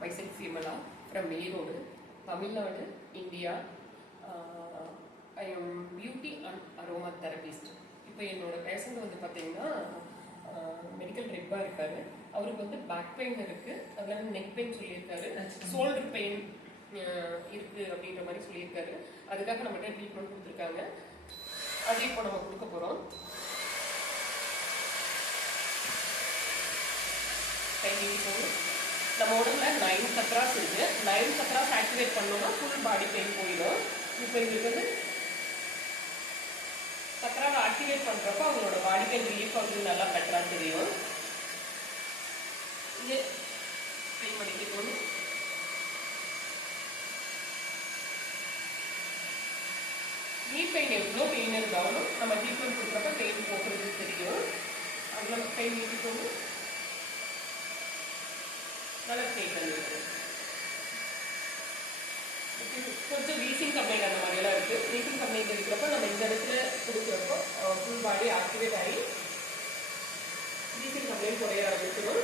myself Vimala from Erode, Tamil Nadu, India. I am beauty and aroma therapist. இப்போ என்னோட patient வந்து பார்த்தீங்கன்னா medical ரெப்பாக இருக்காரு. அவருக்கு வந்து பேக் பெயின் இருக்கு, அதில் நெக் பெயின் சொல்லியிருக்காரு, ஷோல்டர் பெயின் இருக்கு அப்படின்ற மாதிரி சொல்லியிருக்காரு. அதுக்காக நம்மகிட்ட ட்ரீட்மெண்ட் கொடுத்துருக்காங்க. அது இப்போ நம்ம கொடுக்க போகிறோம். நம்ம உடம்புல 9 சக்ராஸ் இருக்கு. 9 சக்ராஸ் ஆக்டிவேட் பண்ணோம்னா ஃபுல் பாடி பெயின் போயிடும். இப்போ இதுக்கு வந்து சக்கராவை ஆக்டிவேட் பண்ணுறப்போ அவங்களோட பாடி பெயின் ரிலீஃப் ஆகுது நல்லா பெட்டராக தெரியும். இது பெயின் பண்ணிக்கணும். நீ பெயின் எவ்வளோ பெயின் இருந்தாலும் நம்ம ட்ரீட்மெண்ட் கொடுக்குறப்ப பெயின் போக்குறது தெரியும். அவ்வளோ பெயின் நீக்கிக்கணும். நல்லா ஸ்டே பண்ணிடுறேன். கொஞ்சம் வீசிங் கம்ப்ளைண்ட் அந்த மாதிரியெல்லாம் இருக்குது. வீசிங் கம்ப்ளைண்ட் இருக்கிறப்ப நம்ம இந்த இடத்துல கொடுக்குறப்போ ஃபுல் பாடி ஆக்டிவேட் ஆகி வீசிங் கம்ப்ளைண்ட் குறைய ஆரம்பிச்சிடும்.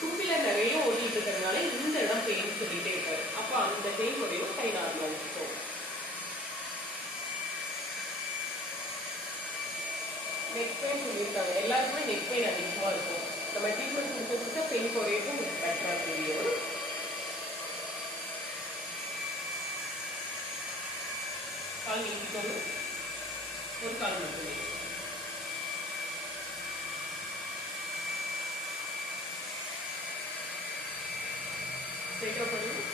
டூ வீலர் நிறைய ஓடிட்டு இருக்கிறதுனால இந்த இடம் பெயின் சொல்லிகிட்டே இருக்காரு. அப்போ அந்த பெயின் குறையும், கை நார்மல் இருக்கும். நெக் பெயின் சொல்லியிருக்காங்க. எல்லாருக்குமே நெக் பெயின் அதிகமாக இருக்கும். நம்ம ட்ரீட்மெண்ட் கொடுக்க பெயின் குறையவும் பெட்டராக தெரியும். கால் நீக்கிக்கோங்க. ஒரு கால் மட்டுமே. ஸ்ட்ரைட்டாக பண்ணுங்க.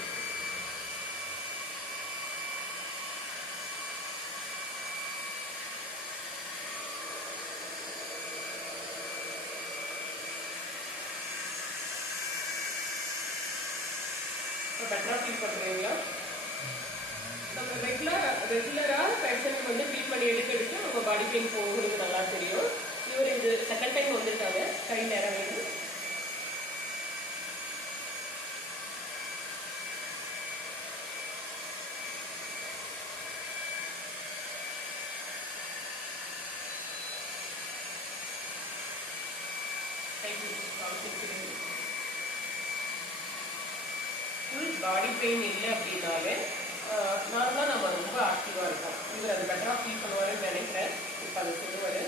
பெட்டராக ஃபீல் பண்ணுறீங்களா? நம்ம ரெகுலராக பேஷண்ட் வந்து ட்ரீட் பண்ணி எடுக்க நம்ம பாடி பெயின் போகிறது நல்லா தெரியும். இவர் இது செகண்ட் டைம் வந்துருக்காங்க. கை நேரம் வேணும். ஃபுல் பாடி பெயின் இல்லை அப்படின்னாலே நார்மலாக நம்ம ரொம்ப ஆக்டிவாக இருக்கோம். இவர் அது பெட்டராக ஃபீல் பண்ணுவாருன்னு நினைக்கிறேன். இப்போ அதை சொல்லுவார்.